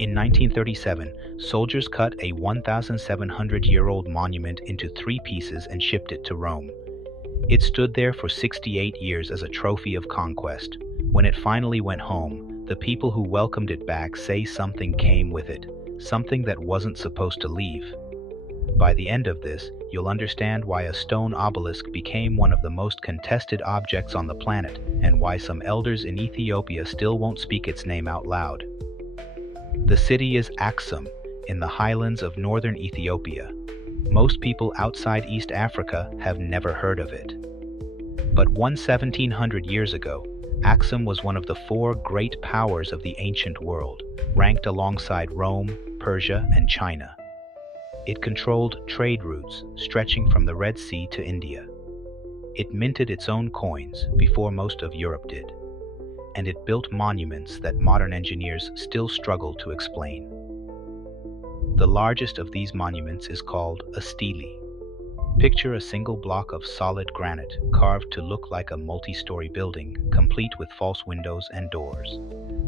In 1937, soldiers cut a 1,700-year-old monument into three pieces and shipped it to Rome. It stood there for 68 years as a trophy of conquest. When it finally went home, the people who welcomed it back say something came with it, something that wasn't supposed to leave. By the end of this, you'll understand why a stone obelisk became one of the most contested objects on the planet, and why some elders in Ethiopia still won't speak its name out loud. The city is Aksum, in the highlands of northern Ethiopia. Most people outside East Africa have never heard of it. But 1700 years ago, Aksum was one of the four great powers of the ancient world, ranked alongside Rome, Persia, and China. It controlled trade routes stretching from the Red Sea to India. It minted its own coins before most of Europe did. And it built monuments that modern engineers still struggle to explain. The largest of these monuments is called a stele. Picture a single block of solid granite carved to look like a multi-story building, complete with false windows and doors.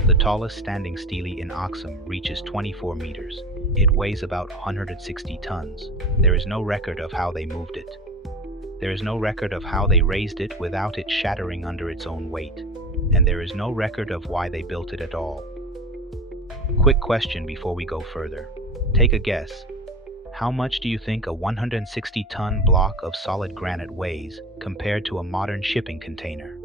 The tallest standing stele in Aksum reaches 24 meters. It weighs about 160 tons. There is no record of how they moved it. There is no record of how they raised it without it shattering under its own weight. And there is no record of why they built it at all. Quick question before we go further. Take a guess. How much do you think a 160-ton block of solid granite weighs compared to a modern shipping container?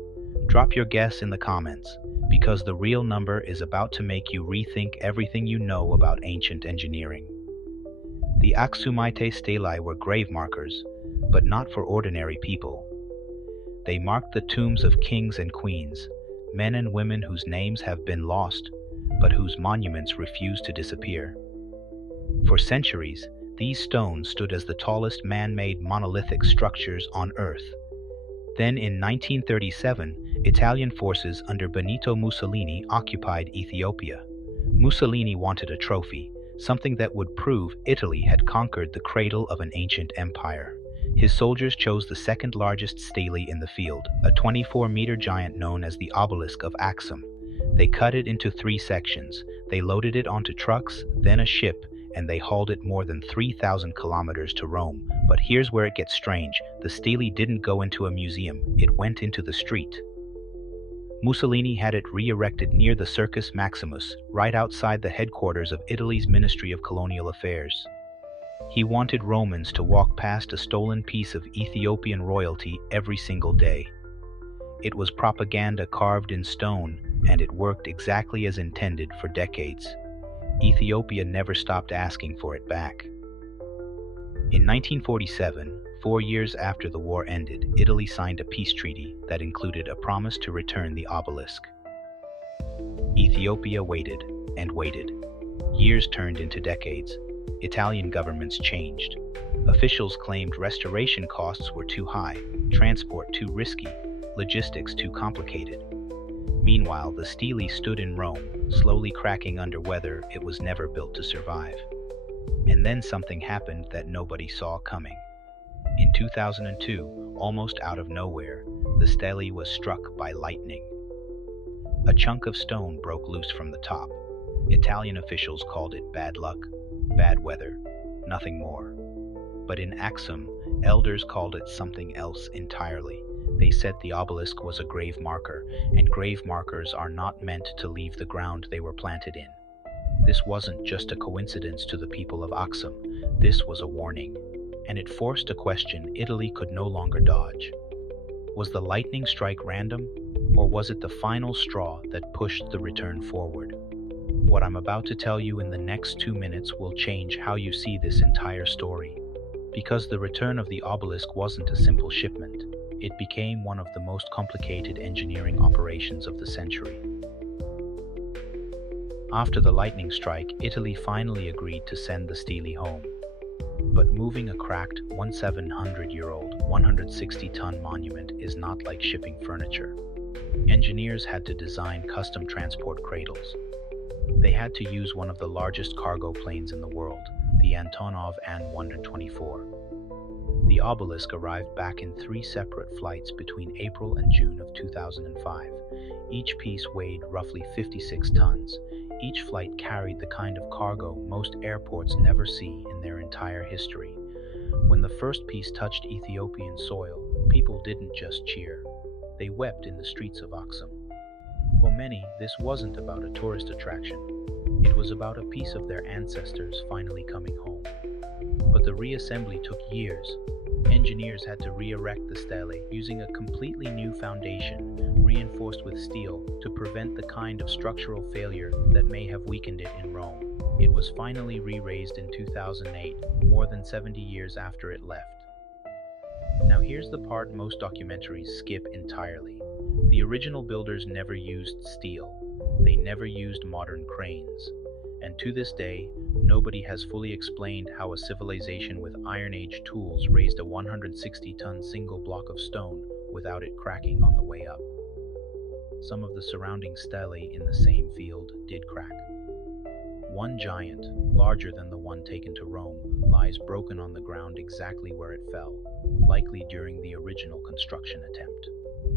Drop your guess in the comments, because the real number is about to make you rethink everything you know about ancient engineering. The Aksumite stelae were grave markers, but not for ordinary people. They marked the tombs of kings and queens, men and women whose names have been lost, but whose monuments refuse to disappear. For centuries, these stones stood as the tallest man-made monolithic structures on Earth. Then in 1937, Italian forces under Benito Mussolini occupied Ethiopia. Mussolini wanted a trophy, something that would prove Italy had conquered the cradle of an ancient empire. His soldiers chose the second largest stele in the field, a 24-meter giant known as the Obelisk of Aksum. They cut it into three sections. They loaded it onto trucks, then a ship, and they hauled it more than 3,000 kilometers to Rome. But here's where it gets strange. The stele didn't go into a museum, it went into the street. Mussolini had it re-erected near the Circus Maximus, right outside the headquarters of Italy's Ministry of Colonial Affairs. He wanted Romans to walk past a stolen piece of Ethiopian royalty every single day. It was propaganda carved in stone, and it worked exactly as intended for decades. Ethiopia never stopped asking for it back. In 1947, 4 years after the war ended, Italy signed a peace treaty that included a promise to return the obelisk. Ethiopia waited and waited. Years turned into decades. Italian governments changed. Officials claimed restoration costs were too high, transport too risky, logistics too complicated. Meanwhile, the stele stood in Rome, slowly cracking under weather it was never built to survive. And then something happened that nobody saw coming. In 2002, almost out of nowhere, the stele was struck by lightning. A chunk of stone broke loose from the top. Italian officials called it bad luck, bad weather, nothing more. But in Aksum, elders called it something else entirely. They said the obelisk was a grave marker, and grave markers are not meant to leave the ground they were planted in. This wasn't just a coincidence to the people of Aksum, this was a warning, and it forced a question Italy could no longer dodge. Was the lightning strike random, or was it the final straw that pushed the return forward? What I'm about to tell you in the next 2 minutes will change how you see this entire story. Because the return of the obelisk wasn't a simple shipment, it became one of the most complicated engineering operations of the century. After the lightning strike, Italy finally agreed to send the stele home. But moving a cracked 1,700-year-old, 160-ton monument is not like shipping furniture. Engineers had to design custom transport cradles. They had to use one of the largest cargo planes in the world, the Antonov An-124. The obelisk arrived back in 3 separate flights between April and June of 2005. Each piece weighed roughly 56 tons. Each flight carried the kind of cargo most airports never see in their entire history. When the first piece touched Ethiopian soil, people didn't just cheer. They wept in the streets of Aksum. For many, this wasn't about a tourist attraction. It was about a piece of their ancestors finally coming home. But the reassembly took years. Engineers had to re-erect the stele using a completely new foundation, reinforced with steel, to prevent the kind of structural failure that may have weakened it in Rome. It was finally re-raised in 2008, more than 70 years after it left. Now here's the part most documentaries skip entirely. The original builders never used steel. They never used modern cranes. And to this day, nobody has fully explained how a civilization with Iron Age tools raised a 160-ton single block of stone without it cracking on the way up. Some of the surrounding stelae in the same field did crack. One giant, larger than the one taken to Rome, lies broken on the ground exactly where it fell, likely during the original construction attempt.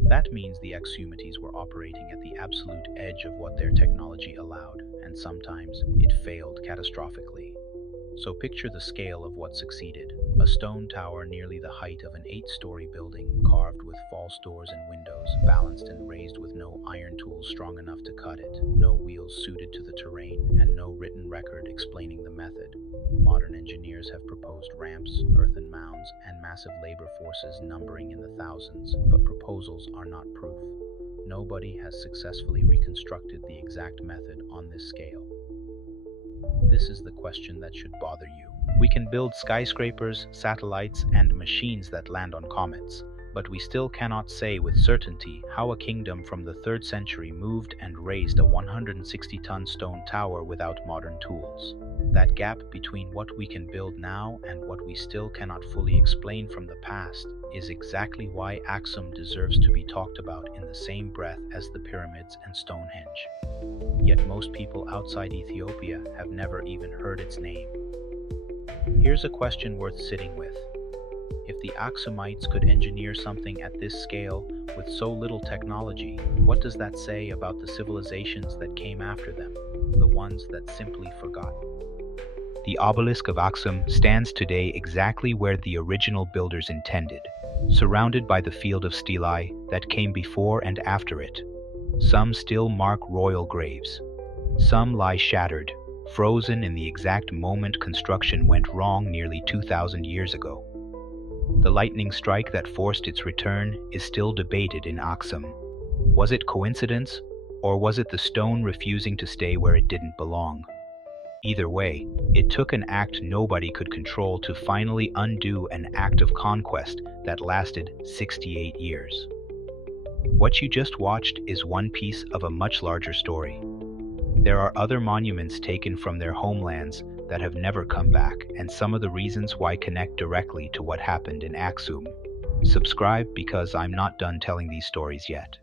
That means the Axumites were operating at the absolute edge of what their technology allowed, and sometimes it failed catastrophically. So picture the scale of what succeeded. A stone tower nearly the height of an 8-story building, carved with false doors and windows, balanced and raised with no iron tools strong enough to cut it, no wheels suited to the terrain, and no written record explaining the method. Modern engineers have proposed ramps, earthen mounds, and massive labor forces numbering in the thousands, but proposals are not proof. Nobody has successfully reconstructed the exact method on this scale. This is the question that should bother you. We can build skyscrapers, satellites, and machines that land on comets, but we still cannot say with certainty how a kingdom from the 3rd century moved and raised a 160-ton stone tower without modern tools. That gap between what we can build now and what we still cannot fully explain from the past is exactly why Aksum deserves to be talked about in the same breath as the pyramids and Stonehenge. Yet most people outside Ethiopia have never even heard its name. Here's a question worth sitting with. If the Aksumites could engineer something at this scale with so little technology, what does that say about the civilizations that came after them, the ones that simply forgot? The obelisk of Aksum stands today exactly where the original builders intended, surrounded by the field of stelae that came before and after it. Some still mark royal graves. Some lie shattered, frozen in the exact moment construction went wrong nearly 2,000 years ago. The lightning strike that forced its return is still debated in Aksum. Was it coincidence, or was it the stone refusing to stay where it didn't belong? Either way, it took an act nobody could control to finally undo an act of conquest that lasted 68 years. What you just watched is one piece of a much larger story. There are other monuments taken from their homelands that have never come back, and some of the reasons why connect directly to what happened in Aksum. Subscribe because I'm not done telling these stories yet.